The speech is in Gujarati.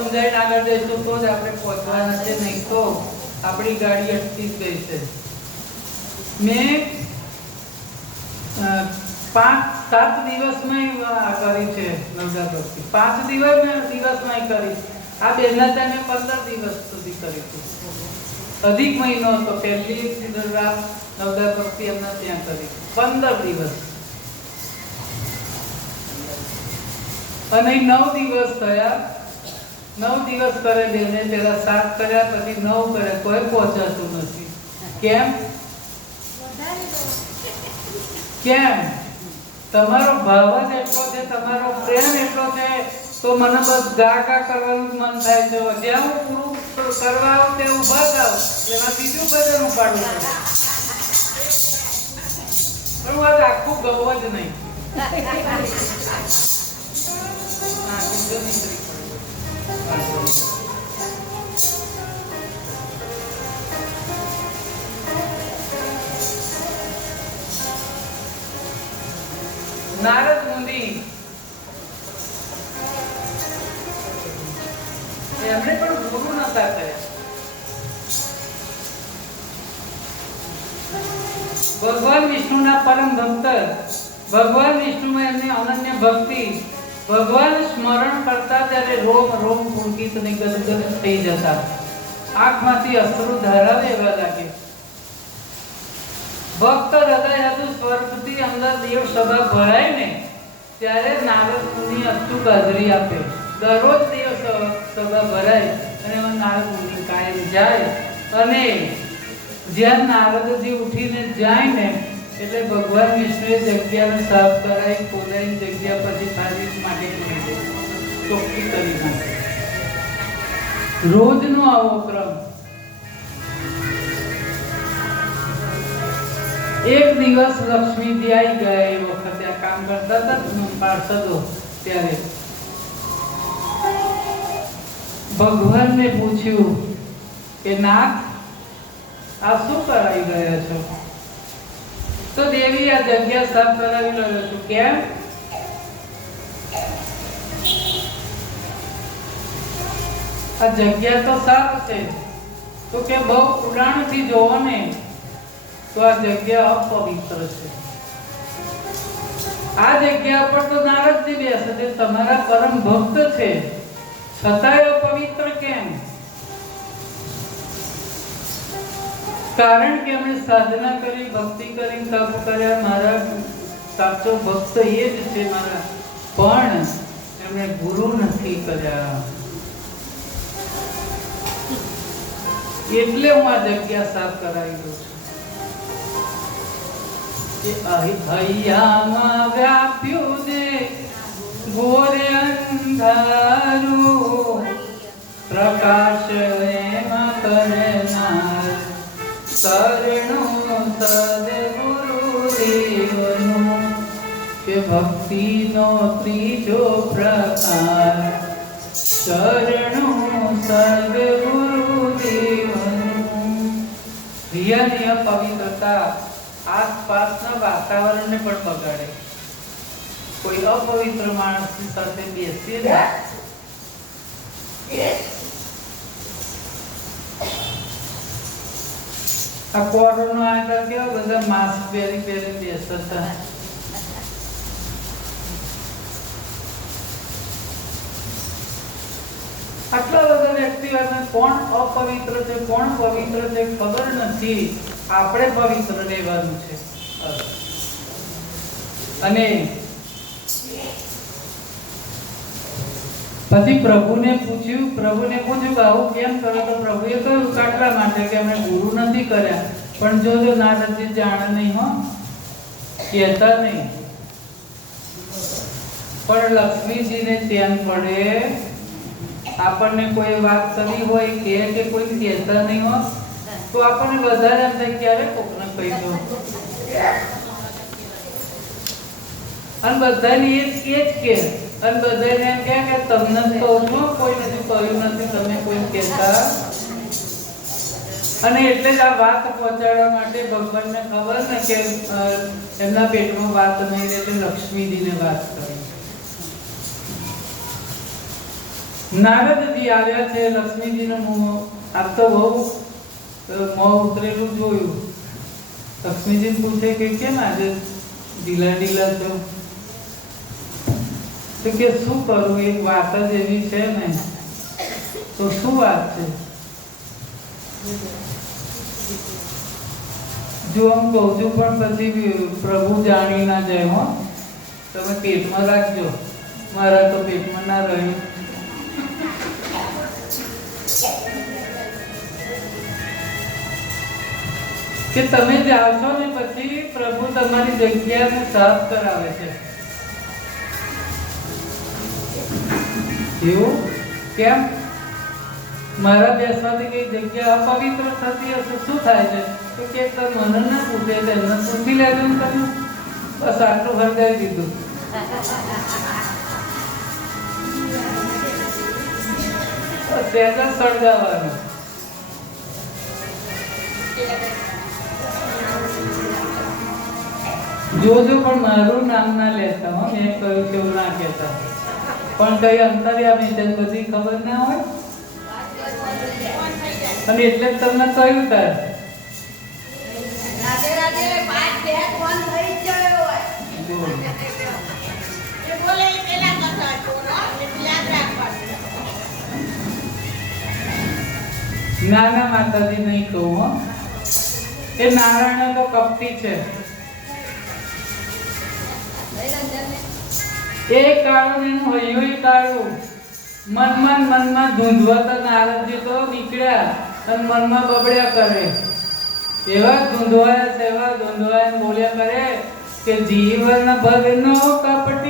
સમજાઈને આગળ જઈશું તો જ આપણે પહોંચવાના છે, નહીં તો આપણી ગાડી અટકી જ ગઈ છે. મેં 5-7 દિવસમાં કરી છે નવદા ભક્તિ. 5 દિવસમાં કરી. આ બેનના ત્યાં મેં 15 દિવસ સુધી કરી હતી. અધિક મહિનો હતો, પહેલી રાત નવદા ભક્તિ એમના ત્યાં કરી 15 દિવસ. અને 9 દિવસ થયા. 9 દિવસ કરે બેને, પેલા 7 કર્યા, પછી 9 કર્યા, કોઈ પહોંચાતું નથી. કેમ? તમારો ભાવ જ એટલો છે, તમારો પ્રેમ એટલો છે, તો મને બસ ગા કરવાનું મન થાય છે. જ્યાં હું પૂરું કરવા આવું ત્યાં ઊભા થાવ, એમાં બીજું ભજન ઉપાડવું પડે. પણ વાત આખું ગવો જ નહીં. નારદ મુનિ એમણે પણ ગુરુ નતા કર્યા. ભગવાન વિષ્ણુના પરમ ભક્ત, ભગવાન વિષ્ણુમાં એમની અનન્ય ભક્તિ, ભગવાન સ્મરણ કરતા ત્યારે રોમ રોમ પુલકિત અને ગદગદ થઈ જતા, આંખમાંથી અશ્રુ ધારાવે એવા લાગે. ભક્ત હૃદય હતું સ્વર્ગથી અંદર દેવ સભા ભરાય ને ત્યારે નારદ મુનિ અચૂક હાજરી આપે. દરરોજ દેવ સભા ભરાય અને એમાં નારદ મુનિ કાયમ જાય. અને જ્યાં નારદજી ઉઠીને જાય ને એટલે ભગવાન વિષ્ણુએ જગ્યાને સાફ કરાવી, ખોદાઈ જગ્યા પછી ફાજી માટે ચોખ્ખી કરી નાખે. રોજનો આવો ક્રમ. એક દિવસ લક્ષ્મીજી આવી ગયા. એ વખતે આ કામ કરતા હતા પાર્ષદો, ત્યારે ભગવાનને પૂછ્યું કે નાથ, આ શું કરાવી ગયા છો? તો દેવી, આ જગ્યા સાફ કરાવી રહ્યો છું. કેમ? આ જગ્યા તો સાફ છે. તો કે બહુ પુરાણથી જોવો ને તો આ જગ્યા અપવિત્ર છે. આ જગ્યા પર તો નારદજી બેસે છે, તમારા પરમ ભક્ત છે, છતાંય અપવિત્ર કેમ? કારણ કે અમે સાધના કરી, ભક્તિ કરી, તપ કર્યા. મારા સાચો ભક્ત એ જ છે મારા, પણ એમણે ગુરુ નથી કર્યા. એટલે હું આ જગ્યા સાફ કરાવી દઉં છું. હૈયામાં વ્યાપ્યું છે ઘોરે અંધારું, પ્રકાશ એમાં કરનાર શરણું સદગુરુદેવનું, કે ભક્તિનો ત્રીજો પ્રકાર શરણું સદગુરુદેવનું. રિયાની અપવિત્રતા આસપાસના વાતાવરણને પણ બગાડે. કોઈ અપવિત્ર માણસની સાથે બેસીએ ને આ કોરોના આગળ કેવા બધા માસ્ક પહેરી બેસતા હતા. આટલા બધા વ્યક્તિઓને કોણ અપવિત્ર છે, કોણ પવિત્ર છે ખબર નથી. આપણે પવિત્ર રહેવાનું છે. અને પછી પ્રભુને પૂછ્યું કે આવું કેમ કરો? તો પ્રભુએ કહ્યું કાટલા માટે કે અમે ગુરુ નથી કર્યા. પણ જો નારદજી જાણે નહીં, હો કહેતા નહીં. પણ લક્ષ્મીજીને ધ્યાન પડે, આપણને કોઈ વાત કરી હોય કે કોઈ કહેતા નહીં હો તો આપણને વધારે એમ થાય ક્યારે કોકને કહી દો. અને બધાને એ જ કે અને બધાને એમ કહે કે તમને કહું છું, કોઈ નથી કહ્યું નથી, તમે કોઈ કહેતા. અને એટલે જ આ વાત પહોંચાડવા માટે ભગવાનને ખબર ને કે એમના પેટમાં વાત નહીં રહે, લક્ષ્મીજીને વાત કરી. નારદજી આવ્યા છે લક્ષ્મીજીનું આ તો બહુ મોં ઉતરેલું જોયું. લક્ષ્મીજી પૂછે કે કેમ આજે ઢીલા ઢીલા છો? તો કે શું કરું, એક વાત જ એવી છે ને. તો શું વાત છે? જો આમ કહું છું પણ પછી પ્રભુ જાણી ના જાય. હો, તમે પેટમાં રાખજો, મારા તો પેટમાં ના રહ્યું. કે તમે જાઓ છો ને પછી પ્રભુ તમારી જગ્યાને સાફ કરાવે છે. એવું કેમ? મારા બેસવાથી કઈ જગ્યા અપવિત્ર થતી હશે, શું થાય છે? તો કે મને ના પૂછે, તેમને પૂછી લેજો ને તમે. બસ આટલું હરગાઈ દીધું. સહેજા સળગાવાનું. જોજો પણ મારું નામ ના લેતા. હો, મેં કહ્યું છે એવું ના કહેતા. પણ કઈ અંતર્યામી છે બધી ખબર ના હોય, અને એટલે જ તમને કહ્યું તાર. રાધે રાધે. પાંચ બે ફોન થઈ જ ગયો હોય. એ બોલે એ પેલા કથા છોડો, એટલે યાદ રાખવાનું. ના ના માતાજી નહીં કહું. હો, એ નારાયણ તો કપટી છે. એ કાળું એનું હૈયું કાળું. મનમાં ધૂંધવાતા નારદજી તો નીકળ્યા અને મનમાં બબડ્યા કરે. એવા ધૂંધવાયા બોલ્યા કરે કે જીવન ભરનો કપટી